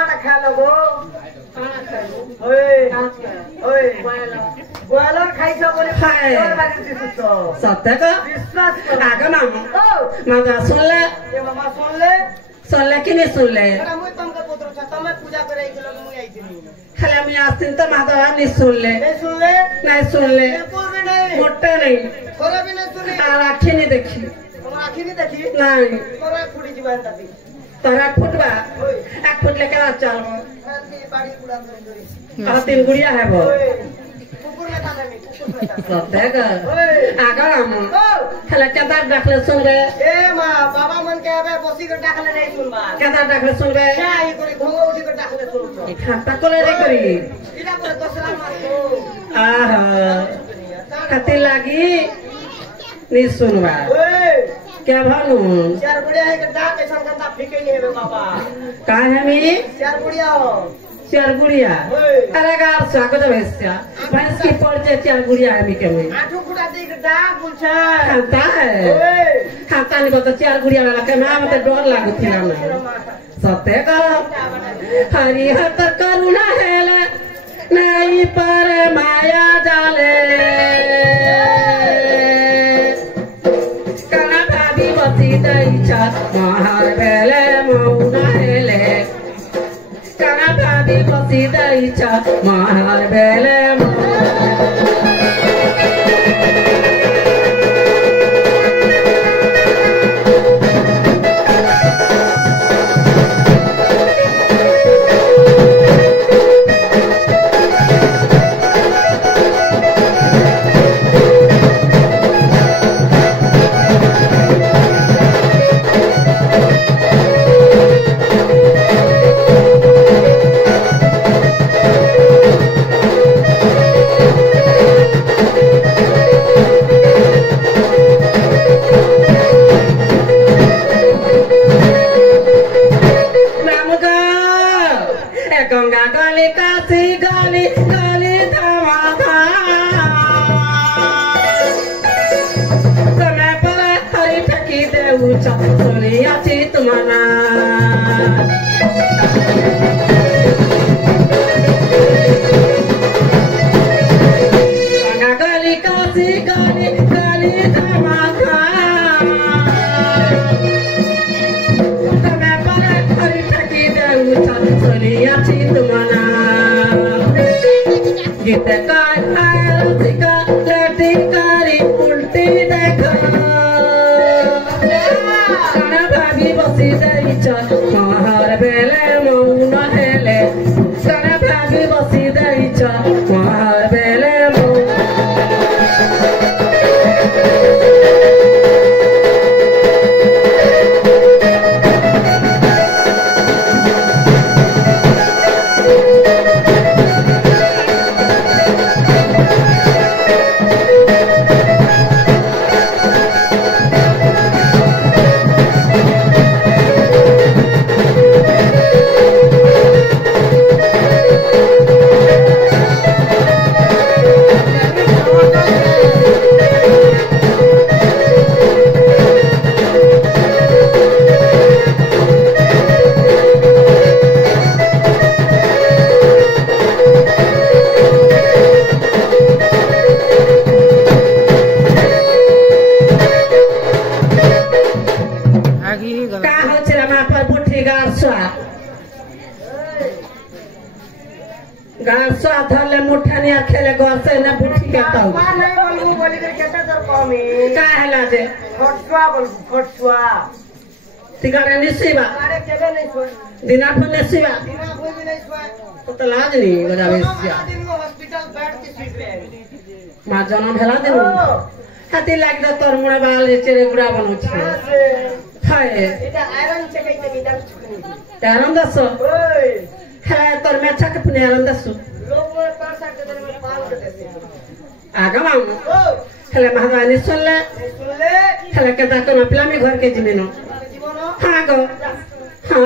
काना खा लगो काना खाइबो ओए बोला खाइ छ बोले खाए सत्य का विश्वास कर आगे मामा मामा सुनले ए मामा सुनले कि नहीं सुनले एटा मुई तुमके पुत्र छ तमे पूजा करे के लोग मुई आइथिनी खाली मैं आस्तीन तो माता नहीं सुनले नहीं सुनले मोटे नहीं थोड़ा भी नहीं सुनी आँखी नहीं देखी आँखी नहीं देखी नहीं तोरा फुटी जीवन ताती तोरा फुटवा एक फुट लेके आ चल बाड़ी उड़ा करी और 3 गुड़िया है वो कुकुर में था नहीं कुकुर में था सत्य का आगे मामा खाली क्या रख ले सुन गए ए मां बाबा मन के आबे बसी के डाकले नहीं सुनबा क्या रख ले सुन गए क्या ई करी घोंगो उठी के डाकले सुन खाता को ले करी इला पर दसरा मारो आहा खाती लागी नहीं सुनवा क्या भानु चार बुढ़िया है के डाक ऐसा गंदा फेंके नहीं है बाबा का है मेरी चार बुढ़िया हो 4 गुड़िया अरे गार स्वागत है भैंसिया भैंस की पड़चे 4 गुड़िया है मिके में आठो गुड़ा दे के डाक बुलछा खाता है खाता नहीं तो 4 गुड़िया वाला के नाम तो डर लागू थी ना सत्य का हरि हत करुणा हेले नहीं पर माया जाले कना भाभी बसी दई छा महार बेले मौना हेले कना भाभी बसी दई छा महार बेले गंगा गली काशी गली गली धामा समय पर हरी ठकी देऊ सोनिया चित मना गंगा गली काशी गली गली धामा समय पर हरी ठकी देऊ सोनिया चित मना गीत आरती का लटी कारी उल्टी देखा कना भाभी बसी दई छ महार बेले मौन हेले कना भाभी बसी दई छ महार बेले गांसा धरले मुठनिया खेले घर से न बुठी कहता हूं मां नहीं बोलू बोली के केटा तर कमी का हैला जे खटसुआ बोल खटसुआ तिगारे निसीबा अरे केबे नहीं सोय दिना फुन निसीबा दिना कोई भी नहीं सोय तो लाज नहीं गजावे दिन में हॉस्पिटल बेड की सीट पे मां जन्म भेला दिन हाथी लाग द तोर मुड़ा बाल चेरे गुड़ा बनो छे हाय एटा आयरन चेक के निदान छुकनी आयरन दस ओए है तोर में छक पुने आयरन दस लोग में पैसा के दिन में पाल के देते आगा मां हेले महारानी सुन ले हेले के दा तो पिला में घर के जीवन हां गो हां